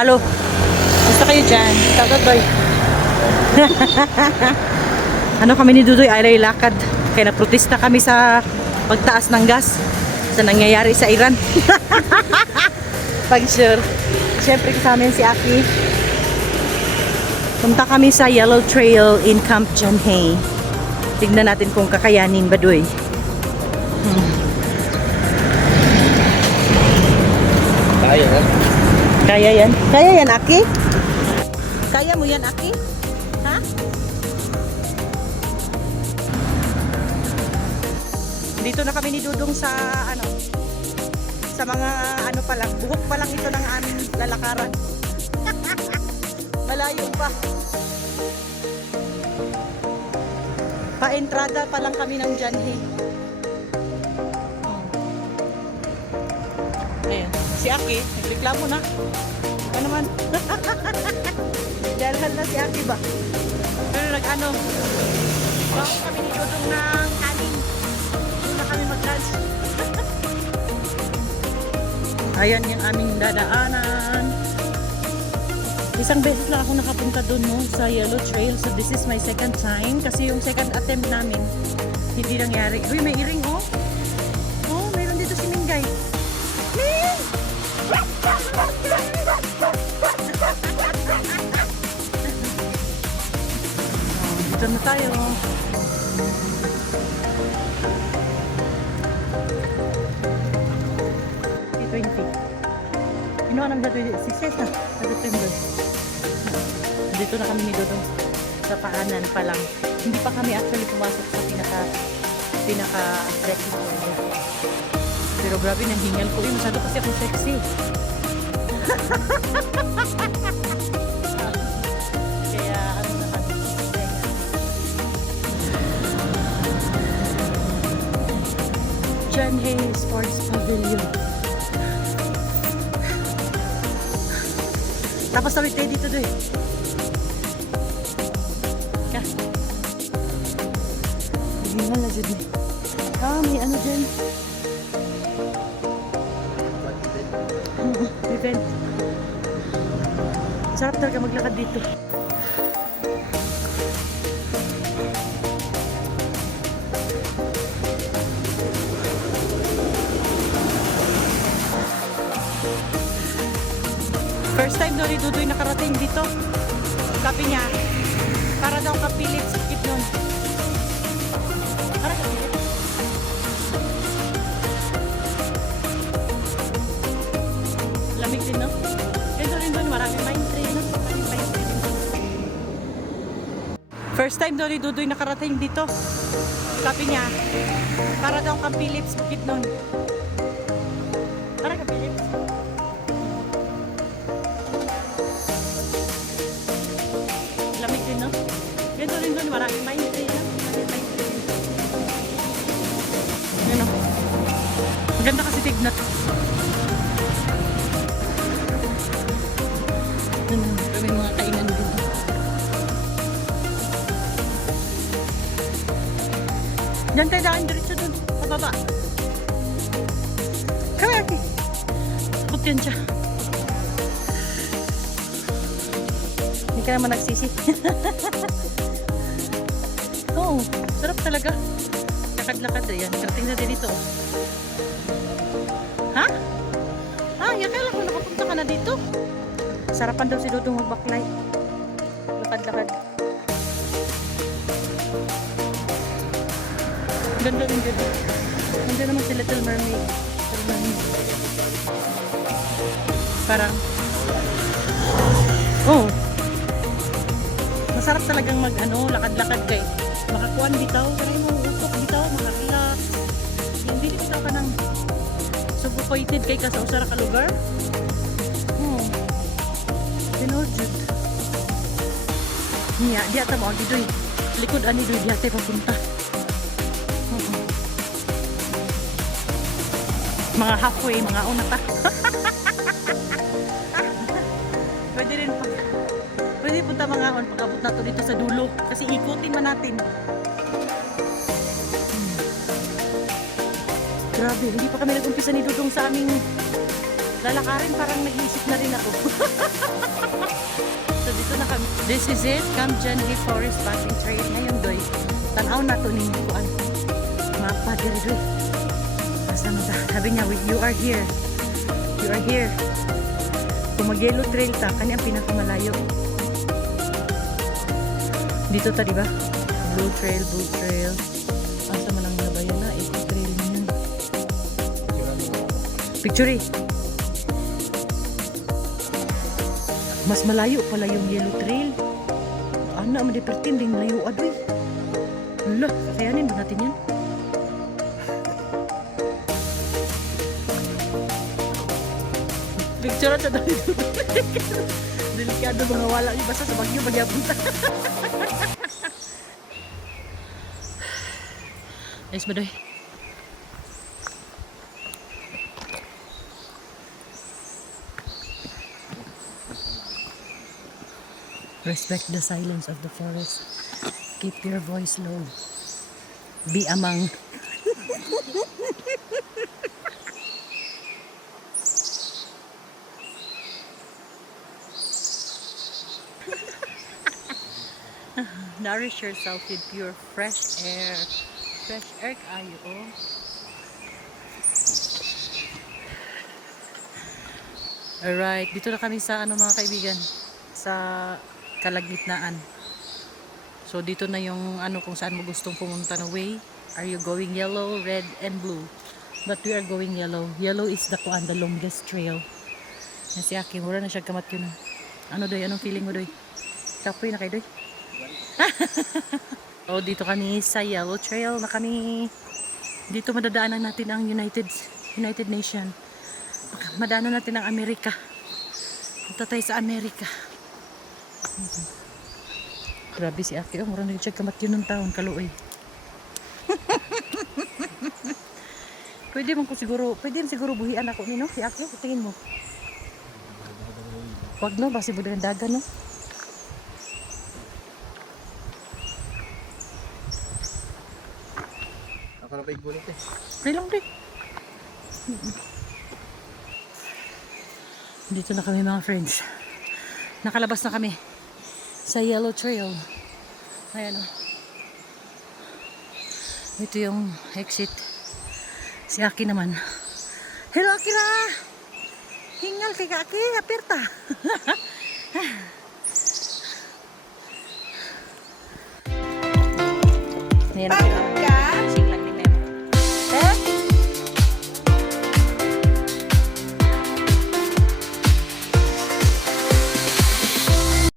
Halo. Gusto kayo dyan? Shoutout boy. Ano kami ni Dudoy ay lakad. Kaya naprotesta kami sa pagtaas ng gas sa nangyayari sa Iran. Pag sure. Siyempre kasama yan si Aki. Punta kami sa Yellow Trail in Camp Janhay. Tignan natin kung kakayanin ba doy. Kaya ha? Kaya yan? Kaya yan, Aki? Kaya mo yan, Aki? Ha? Dito na kami ni Dudong sa ano, sa mga ano pa lang, buhok pa lang ito ng aming lalakaran. Malayo pa. Pa-entrada pa lang kami ng Janhay. Ayan, si Aki, nagreklamo na. Ano naman? Dalhan na si Aki ba? Pero nag-ano, bago kami ni Dudong ng kanin. Doon na kami mag-lunch. Ayan yung aming dadaanan. Isang beses lang ako nakapunta doon no, sa Yellow Trail. So this is my second time. Kasi yung second attempt namin, hindi nangyari. Uy, may iring oh. Oh, mayroon dito si Mingay. Ming! Dito na tayo. Kinuha ng success na sa September. Dito na kami ni Dodong sa paanan pa lang. Hindi pa kami actually pumasok sa pinaka-trekking area. Pero grabe, nang hingal ko. Masyado kasi ako sexy. Kaya ano naman. Janhay Sports Pavilion. Tapos tawid tayo dito doy. Ka. Hingal na dyan eh. Ah, may ano dyan. Event. Sarap talaga maglakad dito. First time daw ni Dudoy nakarating dito. Sabi niya, para daw kapilit sa kit nun. Para kapilit. Lamig din, no? Ganito rin doon, maraming pine tree, no? Maraming pine tree din. First time daw ni Dudoy nakarating dito. Sabi niya, para daw kapilit sa kit nun. Para kapilit. Lamig din, no? Ganito rin doon, maraming pine tree, no? Maraming pine tree. Yan, no? Maganda kasi tignan. Kami mga kainan dito. Diyan tayo daan diretso dun. Pababa. Kami, Aki. Takot yan siya. Hindi ka naman nagsisi. Oo, sarap talaga. Lakad-lakad na yan. Karating na din dito. Ha? Ah, akala ko nakapunta ka na dito. Sarapan daw si Dudong mag-backlight. Lakad-lakad. Ganda rin dito. Ganda naman si Little Mermaid. Parang oh, masarap talagang lakad-lakad kay makakuan bitaw, kaya mo utok bitaw, makarelax. Hindi bitaw ka ng suffocated kay ka sa usara ka lugar. Oh, tinodjud. Niya, di ata mo dito likod ani dito di ata papunta. Mga halfway, mga una pa. Pwede punta mga on pag-abot na to dito sa dulo kasi ikutin man natin. Grabe, hindi pa kami nag-umpisa ni Dudong sa aming lalakarin, parang nag-iisip na rin ako. This is it, Kamjangi Forest Passing Trail. Ngayon, doy, tanaw na to ninyo ko. Mapa, diri, doy. Basta mo ta. Sabi niya, you are here. You are here. Kung mag-yellow trail ta, kanya ang pinakamalayo. Dito ta, diba? Blue trail, blue trail. Asa man ang nabayan na, ito trail na yun. Picture eh. Mas malayo pala yung yellow trail. Ano, madipertinding layo adoy. Hala, kakayanin ba natin yan? Picture na daw dito. Delikado mga wala yung basta sa bagyo magyapunta. Ayos ba doy? Respect the silence of the forest. Keep your voice low. Be among. Nourish yourself with pure fresh air. Fresh air kayo, oh. Alright, dito na kami sa ano mga kaibigan, sa kalagitnaan. So dito na yung ano kung saan mo gustong pumunta na way. Are you going yellow, red, and blue? But we are going yellow. Yellow is the longest trail. Yan si Aki, mura na siya kamat yun. Ano doy, anong feeling mo doy? Kapoy na kayo doy? So dito kami sa yellow trail na kami. Dito madadaanan natin ang United Nation. Madaanan natin ang Amerika. Punta tayo sa Amerika. Grabe si Aki, mura na siya kamat yun ng taon, kaluoy. Pwede mo siguro buhian ako ni no, si Aki, tingin mo. Wag no, basi buda ng dagan no. Ako na pa igulit eh. Pray lang din. Dito na kami mga friends. Nakalabas na kami sa yellow trail. Ayan o. Ito yung exit. Si Aki naman. Hello Akira! Hingal kay Aki, apirta.